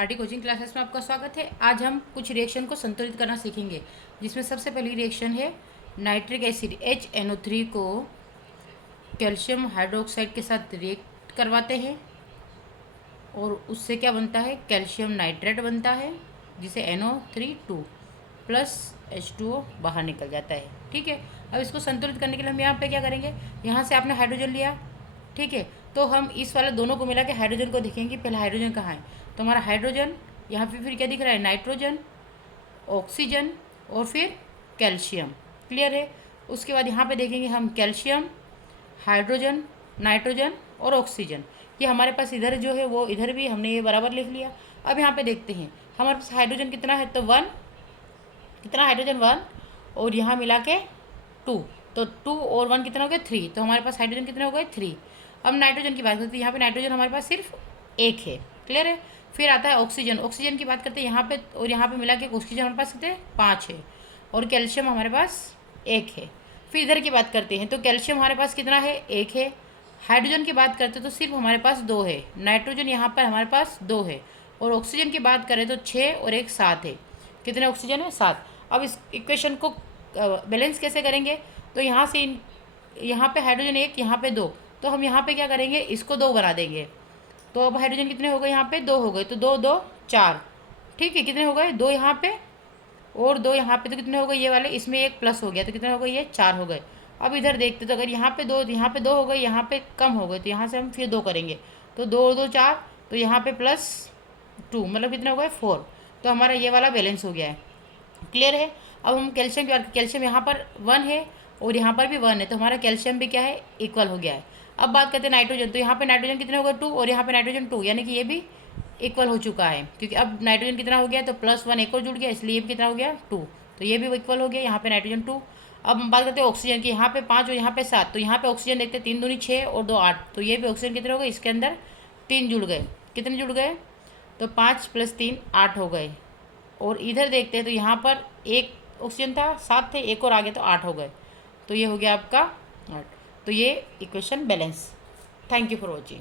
RT coaching classes में आपका स्वागत है। आज हम कुछ रिएक्शन को संतुलित करना सीखेंगे, जिसमें सबसे पहली रिएक्शन है नाइट्रिक एसिड HNO3 को कैल्शियम हाइड्रोक्साइड के साथ रिएक्ट करवाते हैं और उससे क्या बनता है, कैल्शियम नाइट्रेट बनता है, जिसे NO3 प्लस H2O बाहर निकल जाता है। ठीक है, अब इसको संतुलित करने के लिए हम यहाँ पे क्या करेंगे, यहाँ से आपने हाइड्रोजन लिया, ठीक है, तो हम इस वाले दोनों को मिला के हाइड्रोजन को देखेंगे। पहले हाइड्रोजन कहाँ है, तो हमारा हाइड्रोजन यहाँ पे फिर क्या दिख रहा है, नाइट्रोजन, ऑक्सीजन और फिर कैल्शियम। क्लियर है। उसके बाद यहाँ पे देखेंगे हम कैल्शियम, हाइड्रोजन, नाइट्रोजन और ऑक्सीजन। ये हमारे पास इधर जो है वो इधर भी हमने ये बराबर लिख लिया। अब यहाँ पे देखते हैं हमारे पास हाइड्रोजन कितना है, तो 1, कितना हाइड्रोजन 1 और यहाँ मिला के 2, तो 2 और 1 कितना हो गया 3, तो हमारे पास हाइड्रोजन कितने हो गए 3। अब नाइट्रोजन की बात करते हैं, यहाँ पे नाइट्रोजन हमारे पास सिर्फ 1 है। क्लियर है। फिर आता है ऑक्सीजन, ऑक्सीजन की बात करते हैं यहाँ पे और यहाँ पे मिला के ऑक्सीजन हमारे पास कितने 5 है और कैल्शियम हमारे पास 1 है। फिर इधर की बात करते हैं तो कैल्शियम हमारे पास कितना है 1 है। हाइड्रोजन की बात करते हैं तो सिर्फ हमारे पास 2 है, नाइट्रोजन यहाँ पर हमारे पास 2 है और ऑक्सीजन की बात करें तो 6 और 1 7 है। कितने ऑक्सीजन है 7। अब इस इक्वेशन को बैलेंस कैसे करेंगे, तो यहाँ से यहाँ पे हाइड्रोजन 1, यहाँ पे 2, तो हम यहाँ पे क्या करेंगे, इसको 2 बना देंगे। तो अब हाइड्रोजन कितने हो गए, यहाँ पे 2 हो गए, तो 2 2 4। ठीक है, कितने हो गए 2 यहाँ पे और 2 यहाँ पे, तो कितने हो गए ये वाले, इसमें 1 प्लस हो गया, तो कितने हो गए ये 4 हो गए। अब इधर देखते तो अगर यहाँ पे 2, यहाँ पे 2 हो गए, यहाँ पे कम हो गए, तो यहाँ से हम फिर 2 करेंगे, तो 2 2 4, तो यहाँ पे +2, मतलब कितने हो गए 4। तो हमारा ये वाला बैलेंस हो गया है। क्लियर है। अब हम कैल्शियम की बात, कैल्शियम यहाँ पर 1 है और यहाँ पर भी 1 है, तो हमारा कैल्शियम भी क्या है, इक्वल हो गया है। अब बात करते हैं नाइट्रोजन, तो यहाँ पे नाइट्रोजन कितने हो गए 2 और यहाँ पे नाइट्रोजन 2, यानी कि ये भी इक्वल हो चुका है, क्योंकि अब नाइट्रोजन कितना हो गया, तो +1 एक और जुड़ गया, इसलिए ये भी कितना हो गया 2, तो ये भी इक्वल हो गया, यहाँ पे नाइट्रोजन 2। अब हम बात करते हैं ऑक्सीजन की, यहाँ पे 5 और यहाँ पे 7, तो यहाँ पे ऑक्सीजन देखते हैं 3 दूनी 6 और 2 8, तो ये भी ऑक्सीजन कितने हो गए, इसके अंदर 3 जुड़ गए। कितने जुड़ गए, तो 5 + 3 8 हो गए। और इधर देखते हैं तो यहाँ पर एक ऑक्सीजन था, 7 थे, एक और आ गए तो 8 हो गए, तो ये हो गया आपका 8। तो ये equation balance. Thank you for watching.